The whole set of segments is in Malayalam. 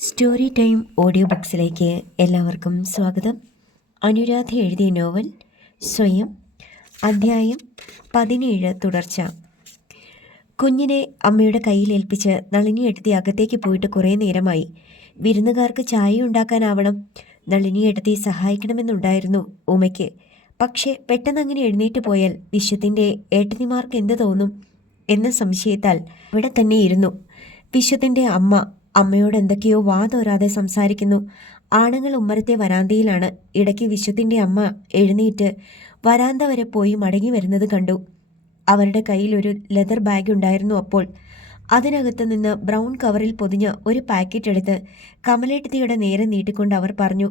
സ്റ്റോറി ടൈം ഓഡിയോ ബുക്സിലേക്ക് എല്ലാവർക്കും സ്വാഗതം. അനുരാധ എഴുതിയ നോവൽ സ്വയം, അധ്യായം 17 തുടർച്ച. കുഞ്ഞിനെ അമ്മയുടെ കയ്യിൽ ഏൽപ്പിച്ച് നളിനിയെടുത്തി അകത്തേക്ക് പോയിട്ട് കുറേ നേരമായി. വിരുന്നുകാർക്ക് ചായ ഉണ്ടാക്കാനാവണം. നളിനിയെടുത്തി സഹായിക്കണമെന്നുണ്ടായിരുന്നു ഉമയ്ക്ക്. പക്ഷേ പെട്ടെന്ന് അങ്ങനെ എഴുന്നേറ്റ് പോയാൽ വിശ്വത്തിൻ്റെ ഏട്ടത്തിമാർക്ക് എന്ത് തോന്നും എന്ന സംശയത്താൽ അവിടെ തന്നെ ഇരുന്നു. വിശ്വത്തിൻ്റെ അമ്മയോട് എന്തൊക്കെയോ വാതോരാതെ സംസാരിക്കുന്നു. ആണുങ്ങൾ ഉമ്മരത്തെ വരാന്തയിലാണ്. ഇടയ്ക്ക് വിശ്വത്തിൻ്റെ അമ്മ എഴുന്നേറ്റ് വരാന്ത വരെ പോയി മടങ്ങി വരുന്നത് കണ്ടു. അവരുടെ കയ്യിൽ ഒരു ലെതർ ബാഗ് ഉണ്ടായിരുന്നു. അപ്പോൾ അതിനകത്ത് നിന്ന് ബ്രൗൺ കവറിൽ പൊതിഞ്ഞ ഒരു പാക്കറ്റ് എടുത്ത് കമലേട്ടത്തിയുടെ നേരെ നീട്ടിക്കൊണ്ട് അവർ പറഞ്ഞു,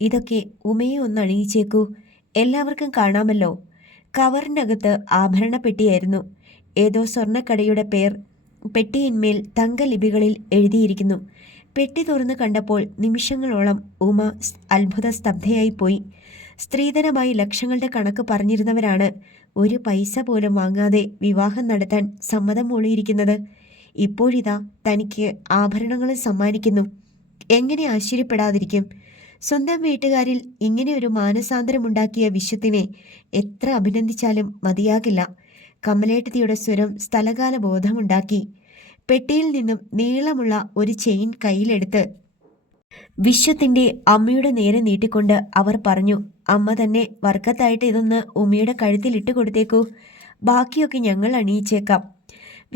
ഇതൊക്കെ ഉമയെ ഒന്ന് അണിയിച്ചേക്കൂ, എല്ലാവർക്കും കാണാമല്ലോ. കവറിനകത്ത് ആഭരണ പെട്ടിയായിരുന്നു. ഏതോ സ്വർണ്ണക്കടയുടെ പേർ പെട്ടിയിന്മേൽ തങ്കലിപികളിൽ എഴുതിയിരിക്കുന്നു. പെട്ടി തുറന്നു കണ്ടപ്പോൾ നിമിഷങ്ങളോളം ഉമ അത്ഭുത സ്തബ്ധയായിപ്പോയി. സ്ത്രീധനമായി ലക്ഷങ്ങളുടെ കണക്ക് പറഞ്ഞിരുന്നവരാണ് ഒരു പൈസ പോലും വാങ്ങാതെ വിവാഹം നടത്താൻ സമ്മതം മൂളിയിരിക്കുന്നത്. ഇപ്പോഴിതാ തനിക്ക് ആഭരണങ്ങൾ സമ്മാനിക്കുന്നു. എങ്ങനെ ആശ്ചര്യപ്പെടാതിരിക്കും? സ്വന്തം വീട്ടുകാരിൽ ഇങ്ങനെ ഒരു മാനസാന്തരമുണ്ടാക്കിയ വിശ്വത്തിനെ എത്ര അഭിനന്ദിച്ചാലും മതിയാകില്ല. കമലേട്ടത്തിയുടെ സ്വരം സ്ഥലകാല ബോധമുണ്ടാക്കി. പെട്ടിയിൽ നിന്നും നീളമുള്ള ഒരു ചെയിൻ കയ്യിലെടുത്ത് വിശ്വത്തിൻ്റെ അമ്മയുടെ നേരെ നീട്ടിക്കൊണ്ട് അവർ പറഞ്ഞു, അമ്മ തന്നെ വർക്കത്തായിട്ട് ഇതൊന്ന് ഉമ്മയുടെ കഴുത്തിൽ ഇട്ട് കൊടുത്തേക്കൂ, ബാക്കിയൊക്കെ ഞങ്ങൾ അണിയിച്ചേക്കാം.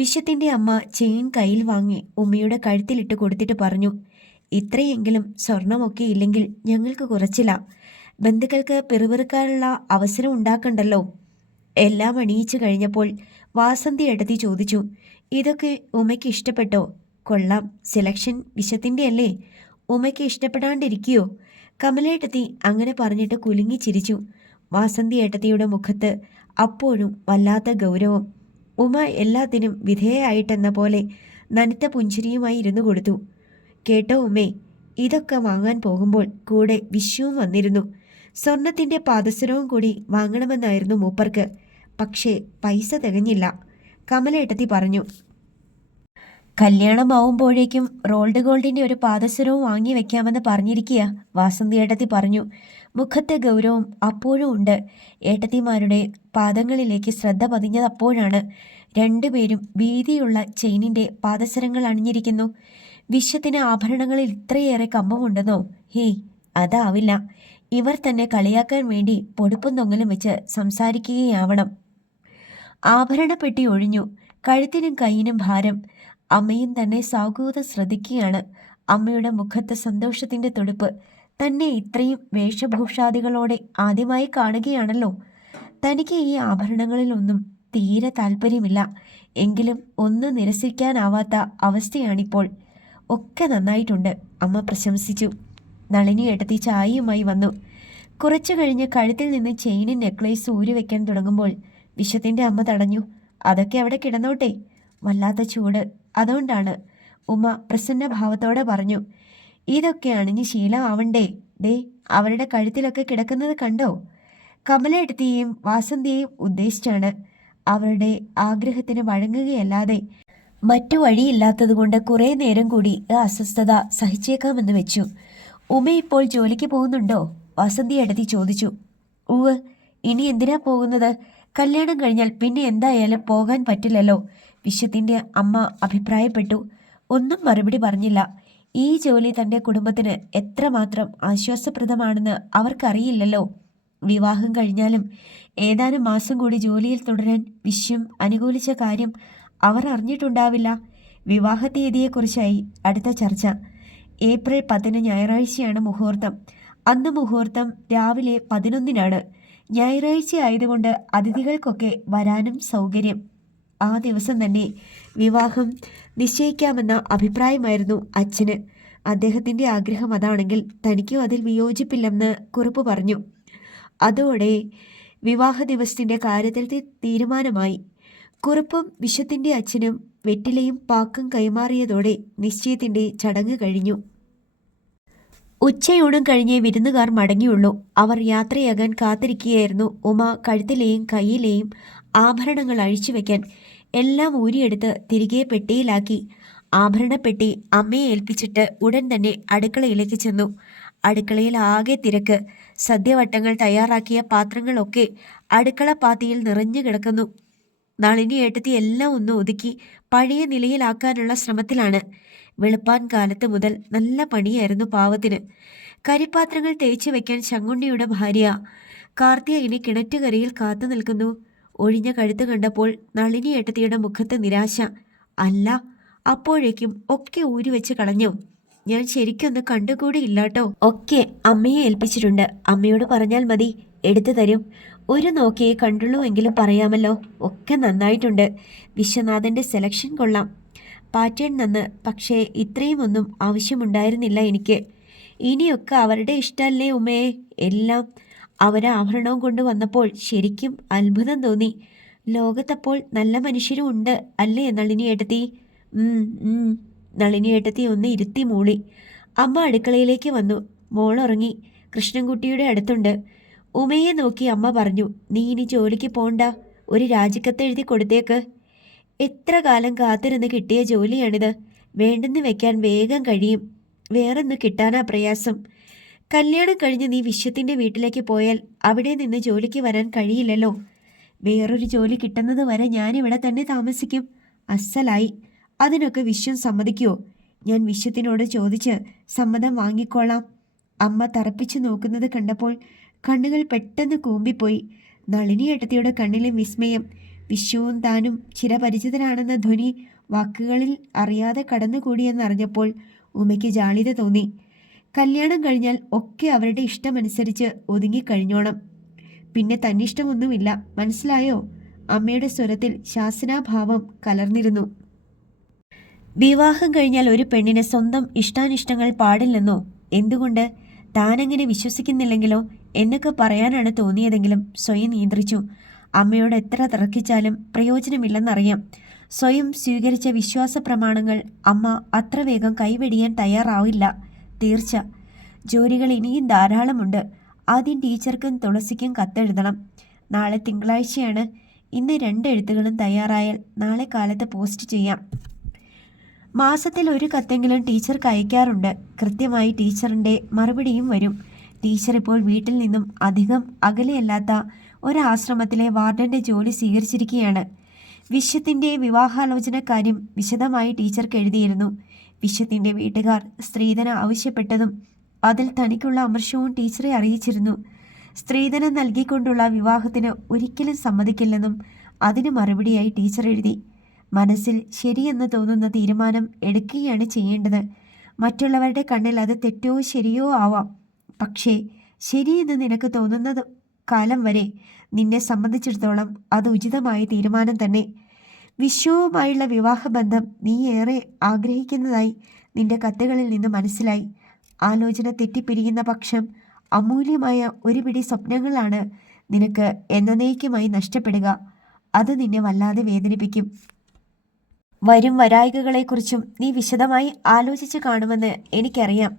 വിശ്വത്തിൻ്റെ അമ്മ ചെയിൻ കയ്യിൽ വാങ്ങി ഉമ്മയുടെ കഴുത്തിലിട്ട് കൊടുത്തിട്ട് പറഞ്ഞു, ഇത്രയെങ്കിലും സ്വർണമൊക്കെ ഇല്ലെങ്കിൽ ഞങ്ങൾക്ക് കുറച്ചില്ല. ബന്ധുക്കൾക്ക് പിറുപിറുക്കാനുള്ള അവസരം ഉണ്ടാക്കണ്ടല്ലോ. എല്ലാം അണിയിച്ചു കഴിഞ്ഞപ്പോൾ വാസന്തി എടുത്തി ചോദിച്ചു, ഇതൊക്കെ ഉമയ്ക്ക് ഇഷ്ടപ്പെട്ടോ? കൊള്ളാം, സെലക്ഷൻ വിശ്വത്തിൻ്റെ അല്ലേ? ഉമയ്ക്ക് ഇഷ്ടപ്പെടാണ്ടിരിക്കുകയോ? കമലേട്ടത്തി അങ്ങനെ പറഞ്ഞിട്ട് കുലുങ്ങി ചിരിച്ചു. വാസന്തി ഏട്ടത്തിയുടെ മുഖത്ത് അപ്പോഴും വല്ലാത്ത ഗൗരവം. ഉമ എല്ലാത്തിനും വിധേയായിട്ടെന്ന പോലെ നനുത്ത പുഞ്ചിരിയുമായി ഇരുന്നു കൊടുത്തു. കേട്ടോ ഉമേ, ഇതൊക്കെ വാങ്ങാൻ പോകുമ്പോൾ കൂടെ വിഷുവും വന്നിരുന്നു. സ്വർണത്തിൻ്റെ പാദസരവും കൂടി വാങ്ങണമെന്നായിരുന്നു മൂപ്പർക്ക്. പക്ഷേ പൈസ തികഞ്ഞില്ല, കമലേട്ടത്തി പറഞ്ഞു. കല്യാണമാവുമ്പോഴേക്കും റോൾഡ് ഗോൾഡിൻ്റെ ഒരു പാദസരവും വാങ്ങി വെക്കാമെന്ന് പറഞ്ഞിരിക്കുക, വാസന്തി ഏട്ടത്തി പറഞ്ഞു. മുഖത്തെ ഗൗരവം അപ്പോഴും ഉണ്ട്. ഏട്ടത്തിമാരുടെ പാദങ്ങളിലേക്ക് ശ്രദ്ധ പതിഞ്ഞതപ്പോഴാണ്. രണ്ടുപേരും വീതിയുള്ള ചെയിനിൻ്റെ പാദസരങ്ങൾ അണിഞ്ഞിരിക്കുന്നു. വിശ്വത്തിന് ആഭരണങ്ങളിൽ ഇത്രയേറെ കമ്പമുണ്ടെന്നോ? ഹേയ്, അതാവില്ല. ഇവർ തന്നെ കളിയാക്കാൻ വേണ്ടി പൊടുപ്പും തൊങ്ങലും വെച്ച് സംസാരിക്കുകയാവണം. ആഭരണപ്പെട്ടി ഒഴിഞ്ഞു. കഴുത്തിനും കൈയിനും ഭാരം. അമ്മയും തന്നെ സാഗൂതം ശ്രദ്ധിക്കുകയാണ്. അമ്മയുടെ മുഖത്ത് സന്തോഷത്തിൻ്റെ തുടിപ്പ്. തന്നെ ഇത്രയും വേഷഭൂഷാദികളോടെ ആദ്യമായി കാണുകയാണല്ലോ. തനിക്ക് ഈ ആഭരണങ്ങളിലൊന്നും തീരെ താല്പര്യമില്ല. എങ്കിലും ഒന്നും നിരസിക്കാനാവാത്ത അവസ്ഥയാണിപ്പോൾ. ഒക്കെ നന്നായിട്ടുണ്ട്, അമ്മ പ്രശംസിച്ചു. നളിനി ഏട്ടത്തി ചായയുമായി വന്നു. കുറച്ചു കഴിഞ്ഞ് കഴുത്തിൽ നിന്ന് ചെയിനും നെക്ലേസ് ഊരി വെക്കാൻ തുടങ്ങുമ്പോൾ വിശ്വത്തിൻ്റെ അമ്മ തടഞ്ഞു. അതൊക്കെ അവിടെ കിടന്നോട്ടെ, വല്ലാത്ത ചൂട്, അതുകൊണ്ടാണ്, ഉമ പ്രസന്ന ഭാവത്തോടെ പറഞ്ഞു. ഇതൊക്കെ അണിഞ്ഞ് ശീലമാവണ്ടേ? ദേ, അവരുടെ കഴുത്തിലൊക്കെ കിടക്കുന്നത് കണ്ടോ? കമലേട്ടത്തെയും വാസന്തിയെയും ഉദ്ദേശിച്ചാണ്. അവരുടെ ആഗ്രഹത്തിന് വഴങ്ങുകയല്ലാതെ മറ്റു വഴിയില്ലാത്തതുകൊണ്ട് കുറേ നേരം കൂടി അസ്വസ്ഥത സഹിച്ചേക്കാമെന്ന് വെച്ചു. ഉമ ഇപ്പോൾ ജോലിക്ക് പോകുന്നുണ്ടോ? വാസന്തി ഏട്ടത്തി ചോദിച്ചു. ഉവ്, ഇനി എന്തിനാ പോകുന്നത്? കല്യാണം കഴിഞ്ഞാൽ പിന്നെ എന്തായാലും പോകാൻ പറ്റില്ലല്ലോ, വിശ്വത്തിൻ്റെ അമ്മ അഭിപ്രായപ്പെട്ടു. ഒന്നും മറുപടി പറഞ്ഞില്ല. ഈ ജോലി തൻ്റെ കുടുംബത്തിന് എത്രമാത്രം ആശ്വാസപ്രദമാണെന്ന് അവർക്കറിയില്ലല്ലോ. വിവാഹം കഴിഞ്ഞാലും ഏതാനും മാസം കൂടി ജോലിയിൽ തുടരാൻ വിശ്വം അനുകൂലിച്ച കാര്യം അവർ അറിഞ്ഞിട്ടുണ്ടാവില്ല. വിവാഹ തീയതിയെക്കുറിച്ചായി അടുത്ത ചർച്ച. ഏപ്രിൽ 10 ഞായറാഴ്ചയാണ് മുഹൂർത്തം. അന്ന് മുഹൂർത്തം രാവിലെ 11-നാണ്. ഞായറാഴ്ച ആയതുകൊണ്ട് അതിഥികൾക്കൊക്കെ വരാനും സൗകര്യം. ആ ദിവസം തന്നെ വിവാഹം നിശ്ചയിക്കാമെന്ന അഭിപ്രായമായിരുന്നു അച്ഛന്. അദ്ദേഹത്തിൻ്റെ ആഗ്രഹം അതാണെങ്കിൽ തനിക്കും അതിൽ വിയോജിപ്പില്ലെന്ന് കുറിപ്പ് പറഞ്ഞു. അതോടെ വിവാഹ ദിവസത്തിൻ്റെ കാര്യത്തിൽ തീരുമാനമായി. കുറിപ്പും വിശ്വത്തിൻ്റെ അച്ഛനും വെറ്റിലയും പാക്കും കൈമാറിയതോടെ നിശ്ചയത്തിൻ്റെ ചടങ്ങ് കഴിഞ്ഞു. ഉച്ചയൂണും കഴിഞ്ഞേ വിരുന്നുകാർ മടങ്ങിയുള്ളൂ. അവർ യാത്രയാകാൻ കാത്തിരിക്കുകയായിരുന്നു. ഉമ കഴുത്തിലെയും കയ്യിലെയും ആഭരണങ്ങൾ അഴിച്ചു വെക്കാൻ എല്ലാം ഊരിയെടുത്ത് തിരികെ പെട്ടിയിലാക്കി. ആഭരണപ്പെട്ടി അമ്മയെ ഏൽപ്പിച്ചിട്ട് ഉടൻ തന്നെ അടുക്കളയിലേക്ക് ചെന്നു. അടുക്കളയിൽ ആകെ തിരക്ക്. സദ്യവട്ടങ്ങൾ തയ്യാറാക്കിയ പാത്രങ്ങളൊക്കെ അടുക്കള പാത്തിയിൽ നിറഞ്ഞു കിടക്കുന്നു. നളിനി ഏട്ടത്തി എല്ലാം ഒന്ന് ഒതുക്കി പഴയ നിലയിലാക്കാനുള്ള ശ്രമത്തിലാണ്. വെളുപ്പാൻ കാലത്ത് മുതൽ നല്ല പണിയായിരുന്നു പാവത്തിന്. കരിപ്പാത്രങ്ങൾ തേച്ചു വെക്കാൻ ശങ്കുണ്ണിയുടെ ഭാര്യ കാർത്തികേയനി കിണറ്റുകരയിൽ കാത്തു നിൽക്കുന്നു. ഒഴിഞ്ഞ കഴുത്ത് കണ്ടപ്പോൾ നളിനി ഏട്ടത്തിയുടെ മുഖത്ത് നിരാശ. അല്ല, അപ്പോഴേക്കും ഒക്കെ ഊരിവെച്ച് കളഞ്ഞു. ഞാൻ ശരിക്കൊന്ന് കണ്ടുകൂടിയില്ലാട്ടോ. ഒക്കെ അമ്മയെ ഏൽപ്പിച്ചിട്ടുണ്ട്. അമ്മയോട് പറഞ്ഞാൽ മതി, എടുത്തു തരും. ഒരു നോക്കിയേ കണ്ടുള്ളൂ എങ്കിലും പറയാമല്ലോ. ഒക്കെ നന്നായിട്ടുണ്ട്. വിശ്വനാഥൻ്റെ സെലക്ഷൻ കൊള്ളാം. പാറ്റേൺ നന്ന്. പക്ഷേ ഇത്രയും ഒന്നും ആവശ്യമുണ്ടായിരുന്നില്ല എനിക്ക്. ഇനിയൊക്കെ അവരുടെ ഇഷ്ടമല്ലേ ഉമ്മയെ. എല്ലാം അവരാഭരണവും കൊണ്ട് വന്നപ്പോൾ ശരിക്കും അത്ഭുതം തോന്നി. ലോകത്തപ്പോൾ നല്ല മനുഷ്യരും ഉണ്ട് അല്ലേ നളിനി ഏട്ടത്തി? നളിനി ഏട്ടത്തി ഒന്ന് ഇരുത്തി മൂളി. അമ്മ അടുക്കളയിലേക്ക് വന്നു. മോളുറങ്ങി. കൃഷ്ണൻകുട്ടിയുടെ അടുത്തുണ്ട്. ഉമയെ നോക്കി അമ്മ പറഞ്ഞു, നീ ഇനി ജോലിക്ക് പോണ്ട. ഒരു രാജിക്കത്ത് എഴുതി കൊടുത്തേക്ക്. എത്ര കാലം കാത്തിരുന്ന് കിട്ടിയ ജോലിയാണിത്. വേണ്ടെന്ന് വെക്കാൻ വേഗം കഴിയും. വേറൊന്ന് കിട്ടാനാ പ്രയാസം. കല്യാണം കഴിഞ്ഞ് നീ വിശ്വത്തിൻ്റെ വീട്ടിലേക്ക് പോയാൽ അവിടെ നിന്ന് ജോലിക്ക് വരാൻ കഴിയില്ലല്ലോ. വേറൊരു ജോലി കിട്ടുന്നത് വരെ ഞാനിവിടെ തന്നെ താമസിക്കും. അസ്സലായി. അതിനൊക്കെ വിശ്വം സമ്മതിക്കുമോ? ഞാൻ വിശ്വത്തിനോട് ചോദിച്ച് സമ്മതം വാങ്ങിക്കോളാം. അമ്മ തറപ്പിച്ചു നോക്കുന്നത് കണ്ടപ്പോൾ കണ്ണുകൾ പെട്ടെന്ന് കൂമ്പിപ്പോയി. നളിനി ഏട്ടത്തിയുടെ കണ്ണിലെ വിസ്മയം. വിശ്വവും താനും ചിരപരിചിതരാണെന്ന ധ്വനി വാക്കുകളിൽ അറിയാതെ കടന്നുകൂടിയെന്നറിഞ്ഞപ്പോൾ ഉമയ്ക്ക് ജാളിത തോന്നി. കല്യാണം കഴിഞ്ഞാൽ ഒക്കെ അവരുടെ ഇഷ്ടമനുസരിച്ച് ഒതുങ്ങിക്കഴിഞ്ഞോണം. പിന്നെ തന്നിഷ്ടമൊന്നുമില്ല, മനസ്സിലായോ? അമ്മയുടെ സ്വരത്തിൽ ശാസനാഭാവം കലർന്നിരുന്നു. വിവാഹം കഴിഞ്ഞാൽ ഒരു പെണ്ണിന് സ്വന്തം ഇഷ്ടാനിഷ്ടങ്ങൾ പാടില്ലെന്നോ? എന്തുകൊണ്ട്? താനെങ്ങനെ വിശ്വസിക്കുന്നില്ലെങ്കിലോ എന്നൊക്കെ പറയാനാണ് തോന്നിയതെങ്കിലും സ്വയം നിയന്ത്രിച്ചു. അമ്മയോട് എത്ര തർക്കിച്ചാലും പ്രയോജനമില്ലെന്നറിയാം. സ്വയം സ്വീകരിച്ച വിശ്വാസ പ്രമാണങ്ങൾ അമ്മ അത്ര വേഗം കൈവെടിയാൻ തയ്യാറാവില്ല. തീർച്ച. ജോലികൾ ഇനിയും ധാരാളമുണ്ട്. ആദ്യം ടീച്ചർക്കും തുളസിക്കും കത്തെഴുതണം. നാളെ തിങ്കളാഴ്ചയാണ്. ഇന്ന് 2 എഴുത്തുകളും തയ്യാറായാൽ നാളെ കാലത്ത് പോസ്റ്റ് ചെയ്യാം. മാസത്തിൽ ഒരു കത്തെങ്കിലും ടീച്ചർക്ക് അയക്കാറുണ്ട്. കൃത്യമായി ടീച്ചറിൻ്റെ മറുപടിയും വരും. ടീച്ചർ ഇപ്പോൾ വീട്ടിൽ നിന്നും അധികം അകലെയല്ലാത്ത ഒരാശ്രമത്തിലെ വാർഡൻ്റെ ജോലി സ്വീകരിച്ചിരിക്കുകയാണ്. വിശ്വത്തിൻ്റെ വിവാഹാലോചന കാര്യം വിശദമായി ടീച്ചർക്ക് എഴുതിയിരുന്നു. വിശ്വത്തിൻ്റെ വീട്ടുകാർ സ്ത്രീധനം ആവശ്യപ്പെട്ടതും അതിൽ തനിക്കുള്ള അമർഷവും ടീച്ചറെ അറിയിച്ചിരുന്നു. സ്ത്രീധനം നൽകിക്കൊണ്ടുള്ള വിവാഹത്തിന് ഒരിക്കലും സമ്മതിക്കില്ലെന്നും അതിന് മറുപടിയായി ടീച്ചർ എഴുതി. മനസ്സിൽ ശരിയെന്ന് തോന്നുന്ന തീരുമാനം എടുക്കുകയാണ് ചെയ്യേണ്ടത്. മറ്റുള്ളവരുടെ കണ്ണിൽ അത് തെറ്റോ ശരിയോ ആവാം. പക്ഷേ ശരിയെന്ന് നിനക്ക് തോന്നുന്നത് കാലം വരെ നിന്നെ സംബന്ധിച്ചിടത്തോളം അത് ഉചിതമായ തീരുമാനം തന്നെ. വിശ്വവുമായുള്ള വിവാഹബന്ധം നീ ഏറെ ആഗ്രഹിക്കുന്നതായി നിന്റെ കത്തുകളിൽ നിന്ന് മനസ്സിലായി. ആലോചന തെറ്റിപ്പിരിയുന്ന പക്ഷം അമൂല്യമായ ഒരു പിടി സ്വപ്നങ്ങളാണ് നിനക്ക് എന്നേക്കുമായി നഷ്ടപ്പെടുക. അത് നിന്നെ വല്ലാതെ വേദനിപ്പിക്കും. വരും വരായികകളെക്കുറിച്ചും നീ വിശദമായി ആലോചിച്ച് കാണുമെന്ന് എനിക്കറിയാം.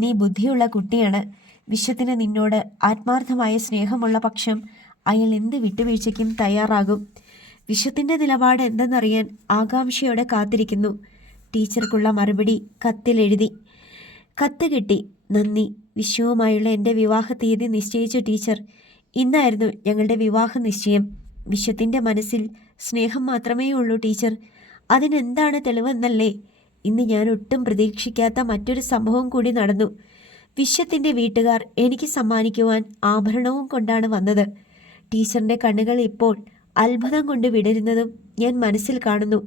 നീ ബുദ്ധിയുള്ള കുട്ടിയാണ്. വിശ്വത്തിന് നിന്നോട് ആത്മാർത്ഥമായ സ്നേഹമുള്ള പക്ഷം അയാൾ എന്ത് വിട്ടുവീഴ്ചയ്ക്കും തയ്യാറാകും. വിശ്വത്തിൻ്റെ നിലപാട് എന്തെന്നറിയാൻ ആകാംക്ഷയോടെ കാത്തിരിക്കുന്നു. ടീച്ചർക്കുള്ള മറുപടി കത്തിലെഴുതി. കത്ത് കിട്ടി. നന്ദി. വിശ്വവുമായുള്ള എൻ്റെ വിവാഹ തീയതി നിശ്ചയിച്ചു ടീച്ചർ. ഇന്നായിരുന്നു ഞങ്ങളുടെ വിവാഹ നിശ്ചയം. വിശ്വത്തിൻ്റെ മനസ്സിൽ സ്നേഹം മാത്രമേ ഉള്ളൂ ടീച്ചർ. അതിനെന്താണ് തെളിവെന്നല്ലേ? ഇന്ന് ഞാൻ ഒട്ടും പ്രതീക്ഷിക്കാത്ത മറ്റൊരു സംഭവം കൂടി നടന്നു. വിശ്വത്തിൻ്റെ വീട്ടുകാർ എനിക്ക് സമ്മാനിക്കുവാൻ ആഭരണവും കൊണ്ടാണ് വന്നത്. ടീച്ചറിൻ്റെ കണ്ണുകൾ ഇപ്പോൾ അത്ഭുതം കൊണ്ട് വിടരുന്നതും ഞാൻ മനസ്സിൽ കാണുന്നു.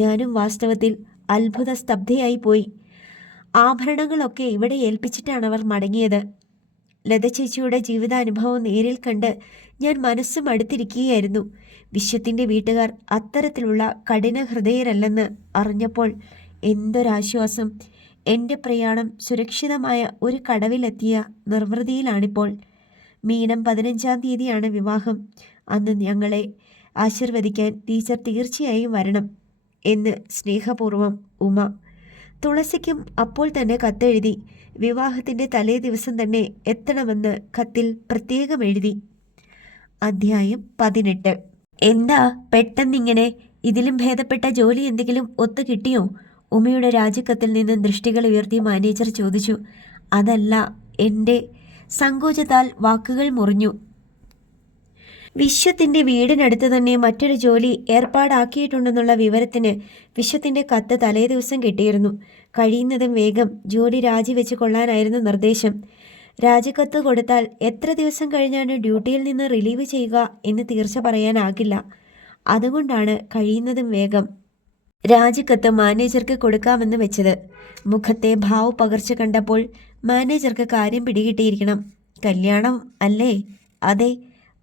ഞാനും വാസ്തവത്തിൽ അത്ഭുത സ്തബ്ധയായി പോയി. ആഭരണങ്ങളൊക്കെ ഇവിടെ ഏൽപ്പിച്ചിട്ടാണ് അവർ മടങ്ങിയത്. ലത ചേച്ചിയുടെ ജീവിതാനുഭവം നേരിൽ കണ്ട് ഞാൻ മനസ്സും അടുത്തിരിക്കുകയായിരുന്നു. വിശ്വത്തിൻ്റെ വീട്ടുകാർ അത്തരത്തിലുള്ള കഠിന ഹൃദയരല്ലെന്ന് അറിഞ്ഞപ്പോൾ എന്തൊരാശ്വാസം. എൻ്റെ പ്രയാണം സുരക്ഷിതമായ ഒരു കടവിലെത്തിയ നിർവൃതിയിലാണിപ്പോൾ. മീനം 15-ാം തീയതിയാണ് വിവാഹം. അന്ന് ഞങ്ങളെ ആശീർവദിക്കാൻ ടീച്ചർ തീർച്ചയായും വരണം എന്ന് സ്നേഹപൂർവ്വം ഉമ. തുളസിക്കും അപ്പോൾ തന്നെ കത്തെഴുതി. വിവാഹത്തിൻ്റെ തലേ ദിവസം തന്നെ എത്തണമെന്ന് കത്തിൽ പ്രത്യേകം എഴുതി. അധ്യായം 18. എന്താ പെട്ടെന്നിങ്ങനെ? ഇതിലും ഭേദപ്പെട്ട ജോലി എന്തെങ്കിലും ഒത്തു കിട്ടിയോ? ഉമയുടെ രാജിക്കത്തിൽ നിന്ന് ദൃഷ്ടികൾ ഉയർത്തി മാനേജർ ചോദിച്ചു. അതല്ല, എൻ്റെ സങ്കോചത്താൽ വാക്കുകൾ മുറിഞ്ഞു. വിശ്വത്തിൻ്റെ വീടിനടുത്ത് തന്നെ മറ്റൊരു ജോലി ഏർപ്പാടാക്കിയിട്ടുണ്ടെന്നുള്ള വിവരത്തിന് വിശ്വത്തിൻ്റെ കത്ത് തലേ ദിവസം കിട്ടിയിരുന്നു. കഴിയുന്നതും വേഗം ജോലി രാജിവെച്ച് കൊള്ളാനായിരുന്നു നിർദ്ദേശം. രാജിക്കത്ത് കൊടുത്താൽ എത്ര ദിവസം കഴിഞ്ഞാണ് ഡ്യൂട്ടിയിൽ നിന്ന് റിലീവ് ചെയ്യുക എന്ന് തീർച്ച പറയാനാകില്ല. അതുകൊണ്ടാണ് കഴിയുന്നതും വേഗം രാജിക്കത്ത് മാനേജർക്ക് കൊടുക്കാമെന്ന് വെച്ചത്. മുഖത്തെ ഭാവപകർച്ച കണ്ടപ്പോൾ മാനേജർക്ക് കാര്യം പിടികിട്ടിയിരിക്കണം. കല്യാണം അല്ലേ? അതെ.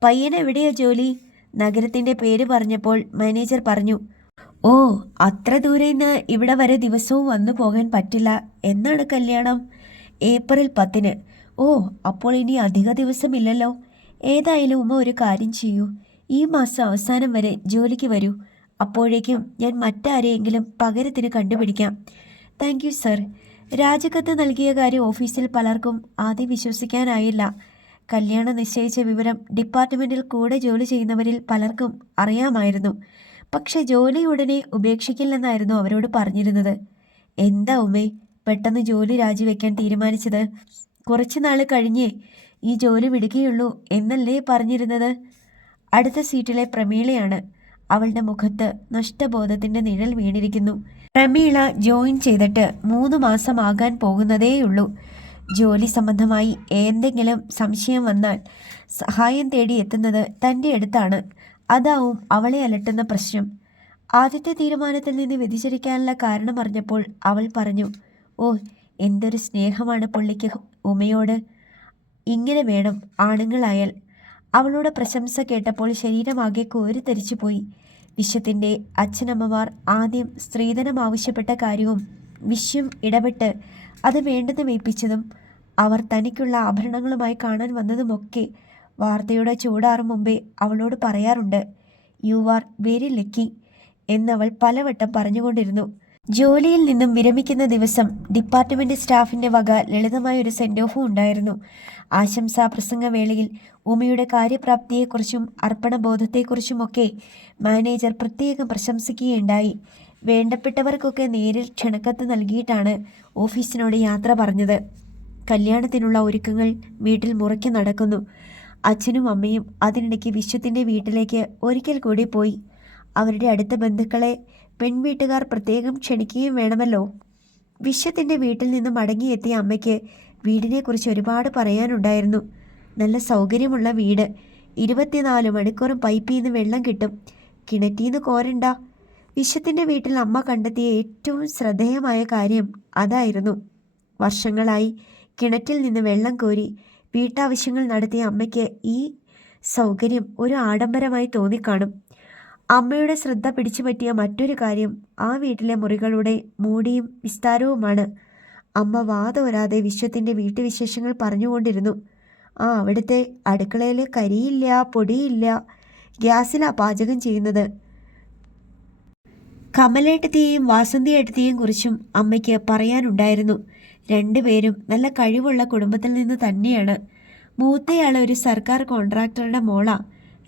പയ്യൻ എവിടെയാ ജോലി? നഗരത്തിൻ്റെ പേര് പറഞ്ഞപ്പോൾ മാനേജർ പറഞ്ഞു. ഓ, അത്ര ദൂരെ നിന്ന് ഇവിടെ വരെ ദിവസവും വന്നു പോകാൻ പറ്റില്ല. എന്നാണ് കല്യാണം? ഏപ്രിൽ 10-ന്. ഓ, അപ്പോൾ ഇനി അധിക ദിവസമില്ലല്ലോ. ഏതായാലും ഉമ്മ ഒരു കാര്യം ചെയ്യൂ, ഈ മാസം അവസാനം വരെ ജോലിക്ക് വരൂ. അപ്പോഴേക്കും ഞാൻ മറ്റാരെയെങ്കിലും പകരത്തിന് കണ്ടുപിടിക്കാം. Thank you sir. രാജിക്കത്ത് നൽകിയ കാര്യം ഓഫീസിൽ പലർക്കും ആദ്യം വിശ്വസിക്കാനായില്ല. കല്യാണം നിശ്ചയിച്ച വിവരം ഡിപ്പാർട്ട്മെൻറ്റിൽ കൂടെ ജോലി ചെയ്യുന്നവരിൽ പലർക്കും അറിയാമായിരുന്നു. പക്ഷെ ജോലി ഉടനെ ഉപേക്ഷിക്കില്ലെന്നായിരുന്നു അവരോട് പറഞ്ഞിരുന്നത്. എന്താ ഉമ്മേ പെട്ടെന്ന് ജോലി രാജിവെക്കാൻ തീരുമാനിച്ചത്? കുറച്ചു നാൾ കഴിഞ്ഞേ ഈ ജോലി വിടുകയുള്ളൂ എന്നല്ലേ പറഞ്ഞിരുന്നത്? അടുത്ത സീറ്റിലെ പ്രമീളയാണ്. അവളുടെ മുഖത്ത് നഷ്ടബോധത്തിൻ്റെ നിഴൽ വീണിരിക്കുന്നു. പ്രമീള ജോയിൻ ചെയ്തിട്ട് 3 മാസം ആകാൻ പോകുന്നതേയുള്ളൂ. ജോലി സംബന്ധമായി എന്തെങ്കിലും സംശയം വന്നാൽ സഹായം തേടി എത്തുന്നത് തൻ്റെ അടുത്താണ്. അതാവും അവളെ അലട്ടുന്ന പ്രശ്നം. ആദ്യത്തെ തീരുമാനത്തിൽ നിന്ന് വ്യതിചരിക്കാനുള്ള കാരണം അറിഞ്ഞപ്പോൾ അവൾ പറഞ്ഞു. ഓ, എന്തൊരു സ്നേഹമാണ് പുള്ളിക്ക് ഉമയോട്. ഇങ്ങനെ വേണം ആണുങ്ങളായാൽ. അവളുടെ പ്രശംസ കേട്ടപ്പോൾ ശരീരമാകെ കോരിത്തരിച്ചു പോയി. വിശ്വത്തിൻ്റെ അച്ഛനമ്മമാർ ആദ്യം സ്ത്രീധനം ആവശ്യപ്പെട്ട കാര്യവും വിശ്വം ഇടപെട്ട് അത് വേണ്ടെന്ന് വെയ്പ്പിച്ചതും അവർ തനിക്കുള്ള ആഭരണങ്ങളുമായി കാണാൻ വന്നതുമൊക്കെ വാർത്തയുടെ ചൂടാറും മുമ്പേ അവളോട് പറയാറുണ്ട്. യു ആർ വെരി ലക്കി എന്നവൾ പലവട്ടം പറഞ്ഞുകൊണ്ടിരുന്നു. ജോലിയിൽ നിന്നും വിരമിക്കുന്ന ദിവസം ഡിപ്പാർട്ട്മെൻറ്റ് സ്റ്റാഫിൻ്റെ വക ലളിതമായൊരു സെൻഡ് ഓഫും ഉണ്ടായിരുന്നു. ആശംസാ പ്രസംഗവേളയിൽ ഉമയുടെ കാര്യപ്രാപ്തിയെക്കുറിച്ചും അർപ്പണബോധത്തെക്കുറിച്ചുമൊക്കെ മാനേജർ പ്രത്യേകം പ്രശംസിക്കുകയുണ്ടായി. വേണ്ടപ്പെട്ടവർക്കൊക്കെ നേരിൽ ക്ഷണക്കത്ത് നൽകിയിട്ടാണ് ഓഫീസിനോട് യാത്ര പറഞ്ഞത്. കല്യാണത്തിനുള്ള ഒരുക്കങ്ങൾ വീട്ടിൽ മുറയ്ക്ക് നടക്കുന്നു. അച്ഛനും അമ്മയും അതിനിടയ്ക്ക് വിശ്വത്തിൻ്റെ വീട്ടിലേക്ക് ഒരിക്കൽ കൂടി പോയി. അവരുടെ അടുത്ത ബന്ധുക്കളെ പെൺവീട്ടുകാർ പ്രത്യേകം ക്ഷണിക്കുകയും വേണമല്ലോ. വിശ്വത്തിൻ്റെ വീട്ടിൽ നിന്ന് മടങ്ങിയെത്തിയ അമ്മയ്ക്ക് വീടിനെക്കുറിച്ച് ഒരുപാട് പറയാനുണ്ടായിരുന്നു. നല്ല സൗകര്യമുള്ള വീട്. 24 മണിക്കൂറും പൈപ്പിൽ നിന്ന് വെള്ളം കിട്ടും. കിണറ്റിൽ നിന്ന് കോരണ്ട. വിശ്വത്തിൻ്റെ വീട്ടിൽ അമ്മ കണ്ടെത്തിയ ഏറ്റവും ശ്രദ്ധേയമായ കാര്യം അതായിരുന്നു. വർഷങ്ങളായി കിണറ്റിൽ നിന്ന് വെള്ളം കോരി വീട്ടാവശ്യങ്ങൾ നടത്തിയ അമ്മയ്ക്ക് ഈ സൗകര്യം ഒരു ആഡംബരമായി തോന്നിക്കാണും. അമ്മയുടെ ശ്രദ്ധ പിടിച്ചുപറ്റിയ മറ്റൊരു കാര്യം ആ വീട്ടിലെ മുറികളുടെ മൂടിയും വിസ്താരവുമാണ്. അമ്മ വാതോരാതെ വിശ്വത്തിൻ്റെ വീട്ടുവിശേഷങ്ങൾ പറഞ്ഞുകൊണ്ടിരുന്നു. അവിടുത്തെ അടുക്കളയിൽ കരിയില്ല, പൊടിയില്ല, ഗ്യാസിലാണ് പാചകം ചെയ്യുന്നത്. കമലേട്ടത്തെയും വാസന്തിയേട്ടത്തെയും കുറിച്ചും അമ്മയ്ക്ക് പറയാനുണ്ടായിരുന്നു. രണ്ടുപേരും നല്ല കഴിവുള്ള കുടുംബത്തിൽ നിന്ന് തന്നെയാണ്. മൂത്തയാൾ ഒരു സർക്കാർ കോൺട്രാക്ടറുടെ മോളാ.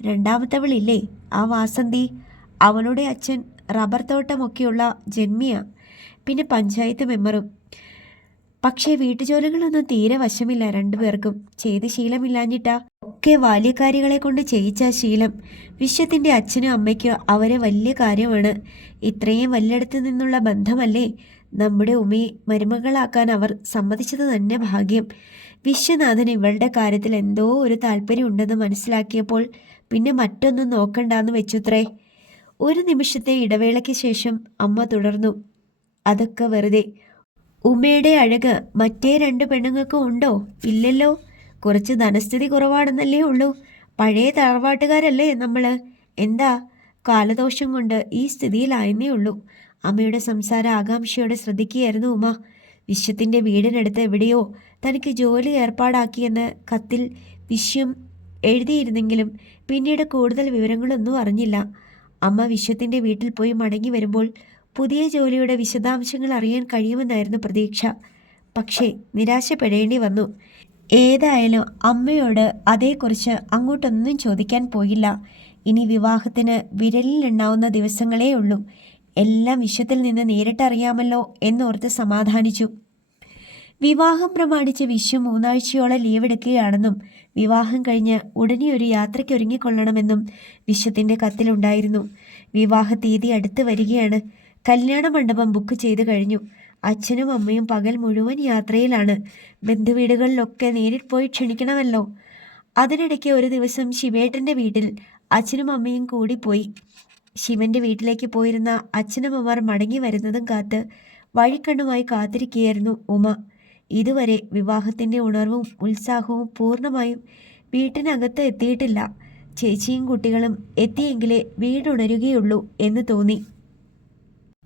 രണ്ടാമത്തവളില്ലേ ആ വാസന്തി, അവളുടെ അച്ഛൻ റബ്ബർ തോട്ടമൊക്കെയുള്ള ജന്മിയാ. പിന്നെ പഞ്ചായത്ത് മെമ്പറും. പക്ഷേ വീട്ടുജോലികളൊന്നും തീരെ വശമില്ല രണ്ടുപേർക്കും. ചെയ്ത് ശീലമില്ലാഞ്ഞിട്ടാ. ഒക്കെ ബാല്യക്കാരികളെ കൊണ്ട് ചെയ്യിച്ച ശീലം. വിശ്വത്തിൻ്റെ അച്ഛനും അമ്മയ്ക്കും അവരെ വലിയ കാര്യമാണ്. ഇത്രയും വലിയടത്ത് നിന്നുള്ള ബന്ധമല്ലേ. നമ്മുടെ ഉമയെ മരുമകളാക്കാൻ അവർ സമ്മതിച്ചത് തന്നെ ഭാഗ്യം. വിശ്വനാഥൻ ഇവളുടെ കാര്യത്തിൽ എന്തോ ഒരു താല്പര്യം ഉണ്ടെന്ന് മനസ്സിലാക്കിയപ്പോൾ പിന്നെ മറ്റൊന്നും നോക്കണ്ടെന്ന് വെച്ചുത്രേ. ഒരു നിമിഷത്തെ ഇടവേളയ്ക്ക് ശേഷം അമ്മ തുടർന്നു. അതൊക്കെ വെറുതെ. ഉമയുടെ അഴക് മറ്റേ 2 പെണ്ണുങ്ങൾക്കും ഉണ്ടോ? ഇല്ലല്ലോ. കുറച്ച് ധനസ്ഥിതി കുറവാണെന്നല്ലേ ഉള്ളൂ. പഴയ തറവാട്ടുകാരല്ലേ നമ്മൾ. എന്താ കാലദോഷം കൊണ്ട് ഈ സ്ഥിതിയിലായെന്നേ ഉള്ളൂ. അമ്മയുടെ സംസാര ആകാംക്ഷയോടെ ശ്രദ്ധിക്കുകയായിരുന്നു ഉമ. വിശ്വത്തിൻ്റെ വീടിനടുത്ത് എവിടെയോ തനിക്ക് ജോലി ഏർപ്പാടാക്കിയെന്ന് കത്തിൽ വിശ്വം എഴുതിയിരുന്നെങ്കിലും പിന്നീട് കൂടുതൽ വിവരങ്ങളൊന്നും അറിഞ്ഞില്ല. അമ്മ വിശ്വത്തിൻ്റെ വീട്ടിൽ പോയി മടങ്ങി വരുമ്പോൾ പുതിയ ജോലിയുടെ വിശദാംശങ്ങൾ അറിയാൻ കഴിയുമെന്നായിരുന്നു പ്രതീക്ഷ. പക്ഷേ നിരാശപ്പെടേണ്ടി വന്നു. ഏതായാലും അമ്മയോട് അതേക്കുറിച്ച് അങ്ങോട്ടൊന്നും ചോദിക്കാൻ പോയില്ല. ഇനി വിവാഹത്തിന് വിരലിൽ എണ്ണാവുന്ന ദിവസങ്ങളേ ഉള്ളൂ. എല്ലാം വിശ്വത്തിൽ നിന്ന് നേരിട്ടറിയാമല്ലോ എന്നോർത്ത് സമാധാനിച്ചു. വിവാഹം പ്രമാണിച്ച് വിശ്വ 3 ആഴ്ചയോളം ലീവെടുക്കുകയാണെന്നും വിവാഹം കഴിഞ്ഞ് ഉടനെ ഒരു യാത്രയ്ക്കൊരുങ്ങിക്കൊള്ളണമെന്നും വിശ്വത്തിൻ്റെ കത്തിലുണ്ടായിരുന്നു. വിവാഹ തീയതി അടുത്ത് വരികയാണ്. കല്യാണ മണ്ഡപം ബുക്ക് ചെയ്ത് കഴിഞ്ഞു. അച്ഛനും അമ്മയും പകൽ മുഴുവൻ യാത്രയിലാണ്. ബന്ധുവീടുകളിലൊക്കെ നേരിട്ട് പോയി ക്ഷണിക്കണമല്ലോ. അതിനിടയ്ക്ക് ഒരു ദിവസം ശിവേട്ടൻ്റെ വീട്ടിൽ അച്ഛനും അമ്മയും കൂടി പോയി. ശിവന്റെ വീട്ടിലേക്ക് പോയിരുന്ന അച്ഛനമ്മമാർ മടങ്ങി വരുന്നതും കാത്ത് വഴിക്കണ്ണുമായി കാത്തിരിക്കുകയായിരുന്നു ഉമ. ഇതുവരെ വിവാഹത്തിൻ്റെ ഉണർവും ഉത്സാഹവും പൂർണ്ണമായും വീട്ടിനകത്ത് എത്തിയിട്ടില്ല. ചേച്ചിയും കുട്ടികളും എത്തിയെങ്കിലേ വീടുണരുകയുള്ളൂ എന്ന് തോന്നി.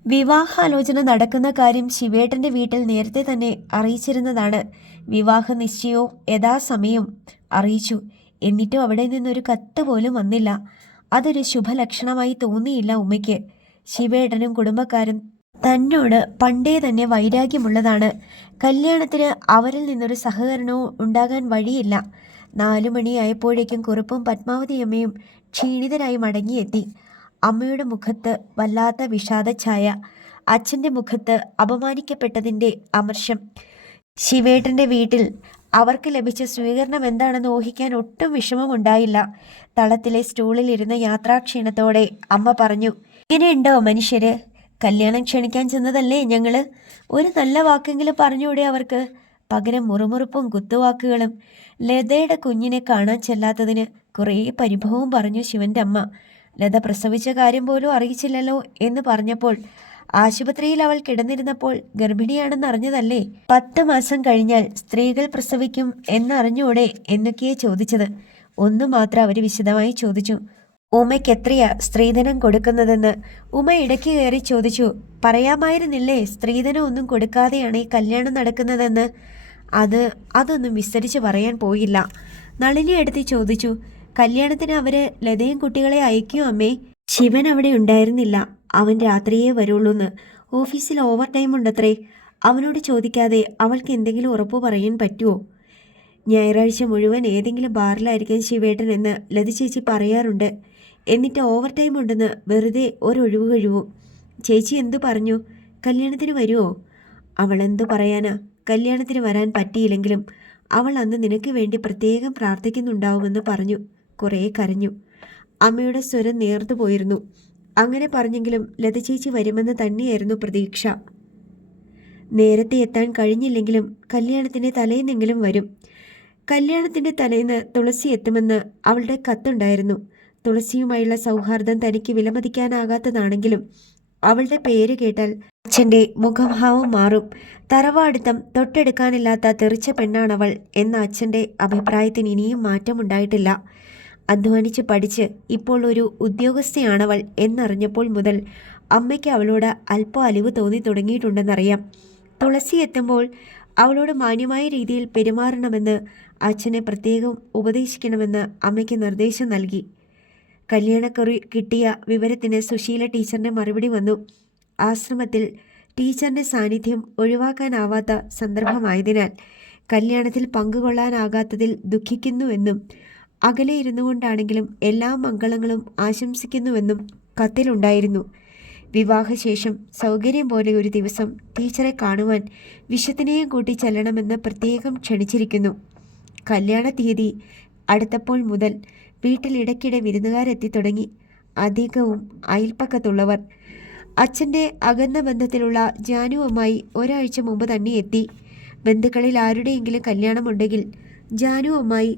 വിവാഹാലോചന നടക്കുന്ന കാര്യം ശിവേട്ടൻ്റെ വീട്ടിൽ നേരത്തെ തന്നെ അറിയിച്ചിരുന്നതാണ്. വിവാഹ നിശ്ചയവും യഥാസമയവും അറിയിച്ചു. എന്നിട്ടും അവിടെ നിന്നൊരു കത്ത് പോലും വന്നില്ല. അതൊരു ശുഭലക്ഷണമായി തോന്നിയില്ല ഉമ്മയ്ക്ക്. ശിവേട്ടനും കുടുംബക്കാരും തന്നോട് പണ്ടേ തന്നെ വൈരാഗ്യമുള്ളതാണ്. കല്യാണത്തിന് അവരിൽ നിന്നൊരു സഹകരണവും ഉണ്ടാകാൻ വഴിയില്ല. 4 മണിയായപ്പോഴേക്കും കുറുപ്പും പത്മാവതിയമ്മയും ക്ഷീണിതരായി മടങ്ങിയെത്തി. അമ്മയുടെ മുഖത്ത് വല്ലാത്ത വിഷാദഛായ, അച്ഛൻ്റെ മുഖത്ത് അപമാനിക്കപ്പെട്ടതിൻ്റെ അമർഷം. ശിവേട്ടൻ്റെ വീട്ടിൽ അവർക്ക് ലഭിച്ച സ്വീകരണം എന്താണെന്ന് ഊഹിക്കാൻ ഒട്ടും വിഷമമുണ്ടായില്ല. തളത്തിലെ സ്റ്റൂളിൽ ഇരുന്ന യാത്രാക്ഷീണത്തോടെ അമ്മ പറഞ്ഞു, ഇങ്ങനെയുണ്ടോ മനുഷ്യര്? കല്യാണം ക്ഷണിക്കാൻ ചെന്നതല്ലേ ഞങ്ങള്? ഒരു നല്ല വാക്കെങ്കിലും പറഞ്ഞൂടെ അവർക്ക്? പകരം മുറുമുറുപ്പും കുത്തുവാക്കുകളും. ലതയുടെ കുഞ്ഞിനെ കാണാൻ ചെല്ലാത്തതിന് കുറേ പരിഭവവും പറഞ്ഞു ശിവന്റെ അമ്മ. ലത പ്രസവിച്ച കാര്യം പോലും അറിയിച്ചില്ലല്ലോ എന്ന് പറഞ്ഞപ്പോൾ ആശുപത്രിയിൽ അവൾ കിടന്നിരുന്നപ്പോൾ ഗർഭിണിയാണെന്ന് അറിഞ്ഞതല്ലേ? 10 മാസം കഴിഞ്ഞാൽ സ്ത്രീകൾ പ്രസവിക്കും എന്നറിഞ്ഞൂടെ എന്നൊക്കെയേ ചോദിച്ചത്. ഒന്നു മാത്രം അവർ വിശദമായി ചോദിച്ചു, ഉമയ്ക്ക് എത്രയാ സ്ത്രീധനം കൊടുക്കുന്നതെന്ന്. ഉമ ഇടയ്ക്ക് കയറി ചോദിച്ചു, പറയാമായിരുന്നില്ലേ സ്ത്രീധനം ഒന്നും കൊടുക്കാതെയാണ് ഈ കല്യാണം നടക്കുന്നതെന്ന്? അതൊന്നും വിസ്തരിച്ച് പറയാൻ പോയില്ല. നളിനി എടുത്ത് ചോദിച്ചു, കല്യാണത്തിന് അവര് ലതയും കുട്ടികളെ അയക്കും അമ്മേ? ശിവൻ അവിടെ ഉണ്ടായിരുന്നില്ല. അവൻ രാത്രിയേ വരുള്ളൂന്ന്. ഓഫീസിൽ ഓവർ ടൈം ഉണ്ടത്രേ. അവനോട് ചോദിക്കാതെ അവൾക്ക് എന്തെങ്കിലും ഉറപ്പ് പറയാൻ പറ്റുമോ? ഞായറാഴ്ച മുഴുവൻ ഏതെങ്കിലും ബാറിലായിരിക്കും ശിവേട്ടൻ എന്ന് ലത ചേച്ചി പറയാറുണ്ട്. എന്നിട്ട് ഓവർ ടൈം ഉണ്ടെന്ന് വെറുതെ ഒരൊഴിവ് കഴിവും. ചേച്ചി എന്തു പറഞ്ഞു? കല്യാണത്തിന് വരുമോ? അവളെന്തു പറയാനാ? കല്യാണത്തിന് വരാൻ പറ്റിയില്ലെങ്കിലും അവൾ അന്ന് നിനക്ക് വേണ്ടി പ്രത്യേകം പ്രാർത്ഥിക്കുന്നുണ്ടാവുമെന്ന് പറഞ്ഞു. കുറേ കരഞ്ഞു. അമ്മയുടെ സ്വരം നേർത്തു പോയിരുന്നു. അങ്ങനെ പറഞ്ഞെങ്കിലും ലത ചേച്ചി വരുമെന്ന് തന്നെയായിരുന്നു പ്രതീക്ഷ. നേരത്തെ എത്താൻ കഴിഞ്ഞില്ലെങ്കിലും കല്യാണത്തിൻ്റെ തലേന്നെങ്കിലും വരും. കല്യാണത്തിൻ്റെ തലേന്ന് തുളസി എത്തുമെന്ന് അവളുടെ കത്തുണ്ടായിരുന്നു. തുളസിയുമായുള്ള സൗഹാർദ്ദം തനിക്ക് വിലമതിക്കാനാകാത്തതാണെങ്കിലും അവളുടെ പേര് കേട്ടാൽ അച്ഛൻ്റെ മുഖഭാവം മാറും. തറവാടിത്തം തൊട്ടെടുക്കാനില്ലാത്ത തെറിച്ച പെണ്ണാണവൾ എന്ന അച്ഛൻ്റെ അഭിപ്രായത്തിന് ഇനിയും മാറ്റമുണ്ടായിട്ടില്ല. അധ്വാനിച്ച് പഠിച്ച് ഇപ്പോൾ ഒരു ഉദ്യോഗസ്ഥയാണവൾ എന്നറിഞ്ഞപ്പോൾ മുതൽ അമ്മയ്ക്ക് അവളോട് അല്പം അലിവ് തോന്നി തുടങ്ങിയിട്ടുണ്ടെന്നറിയാം. തുളസി എത്തുമ്പോൾ അവളോട് മാന്യമായ രീതിയിൽ പെരുമാറണമെന്ന് അച്ഛനെ പ്രത്യേകം ഉപദേശിക്കണമെന്ന് അമ്മയ്ക്ക് നിർദ്ദേശം നൽകി. കല്യാണക്കുറി കിട്ടിയ വിവരത്തിന് സുശീല ടീച്ചറിൻ്റെ മറുപടി വന്നു. ആശ്രമത്തിൽ ടീച്ചറിൻ്റെ സാന്നിധ്യം ഒഴിവാക്കാനാവാത്ത സന്ദർഭമായതിനാൽ കല്യാണത്തിൽ പങ്കുകൊള്ളാനാകാത്തതിൽ ദുഃഖിക്കുന്നുവെന്നും അകലെ ഇരുന്നു കൊണ്ടാണെങ്കിലും എല്ലാ മംഗളങ്ങളും ആശംസിക്കുന്നുവെന്നും കത്തിലുണ്ടായിരുന്നു. വിവാഹശേഷം സൗകര്യം പോലെ ഒരു ദിവസം ടീച്ചറെ കാണുവാൻ വിശ്വത്തിനെയും കൂട്ടി ചെല്ലണമെന്ന് പ്രത്യേകം ക്ഷണിച്ചിരിക്കുന്നു. കല്യാണ തീയതി അടുത്തപ്പോൾ മുതൽ വീട്ടിൽ ഇടയ്ക്കിടെ വിരുന്നുകാരെത്തി തുടങ്ങി. അധികവും അയൽപ്പക്കത്തുള്ളവർ. അച്ഛൻ്റെ അകന്ന ബന്ധത്തിലുള്ള ജാനുവുമായി ഒരാഴ്ച മുമ്പ് തന്നെ എത്തി. ബന്ധുക്കളിൽ ആരുടെയെങ്കിലും കല്യാണമുണ്ടെങ്കിൽ ജാനുവുമായി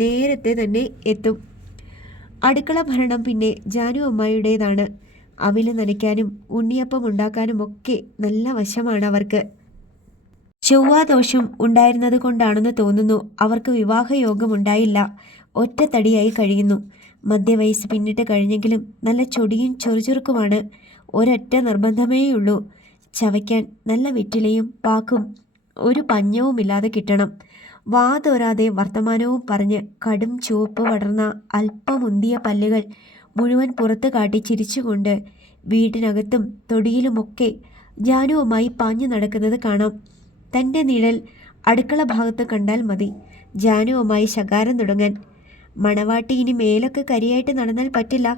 നേരത്തെ തന്നെ എത്തും. അടുക്കള ഭരണം പിന്നെ ജാനുവമ്മയുടേതാണ്. അവില് നനയ്ക്കാനും ഉണ്ണിയപ്പം ഉണ്ടാക്കാനും ഒക്കെ നല്ല വശമാണ് അവർക്ക്. ചൊവ്വാദോഷം ഉണ്ടായിരുന്നത് കൊണ്ടാണെന്ന് തോന്നുന്നു അവർക്ക് വിവാഹയോഗമുണ്ടായില്ല. ഒറ്റത്തടിയായി കഴിയുന്നു. മധ്യവയസ്സ് പിന്നിട്ട് കഴിഞ്ഞെങ്കിലും നല്ല ചൊടിയും ചൊറുചുറുക്കുമാണ്. ഒരൊറ്റ നിർബന്ധമേയുള്ളൂ, ചവയ്ക്കാൻ നല്ല വെറ്റിലയും പാക്കും ഒരു പഞ്ഞവുമില്ലാതെ കിട്ടണം. വാതോരാതെ വർത്തമാനവും പറഞ്ഞ് കടും ചുവപ്പ് പടർന്ന അല്പമുന്തിയ പല്ലുകൾ മുഴുവൻ പുറത്ത് കാട്ടി ചിരിച്ചുകൊണ്ട് വീട്ടിനകത്തും തൊടിയിലുമൊക്കെ ജാനുവുമായി പാഞ്ഞു നടക്കുന്നത് കാണാം. തൻ്റെ നിഴൽ അടുക്കള ഭാഗത്ത് കണ്ടാൽ മതി ജാനുവുമായി ശകാരം തുടങ്ങാൻ. മണവാട്ടി ഇനി മേലൊക്കെ കരിയായിട്ട് നടന്നാൽ പറ്റില്ല.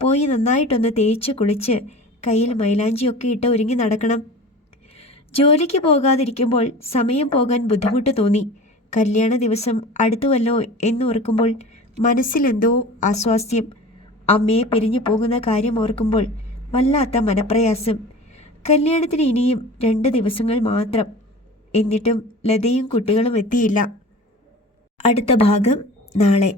പോയി നന്നായിട്ടൊന്ന് തേച്ച് കുളിച്ച് കയ്യിൽ മൈലാഞ്ചിയൊക്കെ ഇട്ട് ഒരുങ്ങി നടക്കണം. ജോലിക്ക് പോകാതിരിക്കുമ്പോൾ സമയം പോകാൻ ബുദ്ധിമുട്ട് തോന്നി. കല്യാണ ദിവസം അടുത്തുവല്ലോ എന്നോർക്കുമ്പോൾ മനസ്സിലെന്തോ അസ്വാസ്ഥ്യം. അമ്മയെ പിരിഞ്ഞു പോകുന്ന കാര്യം ഓർക്കുമ്പോൾ വല്ലാത്ത മനപ്രയാസം. കല്യാണത്തിന് ഇനിയും 2 ദിവസങ്ങൾ മാത്രം. എന്നിട്ടും ലതയും കുട്ടികളും എത്തിയില്ല. അടുത്ത ഭാഗം നാളെ.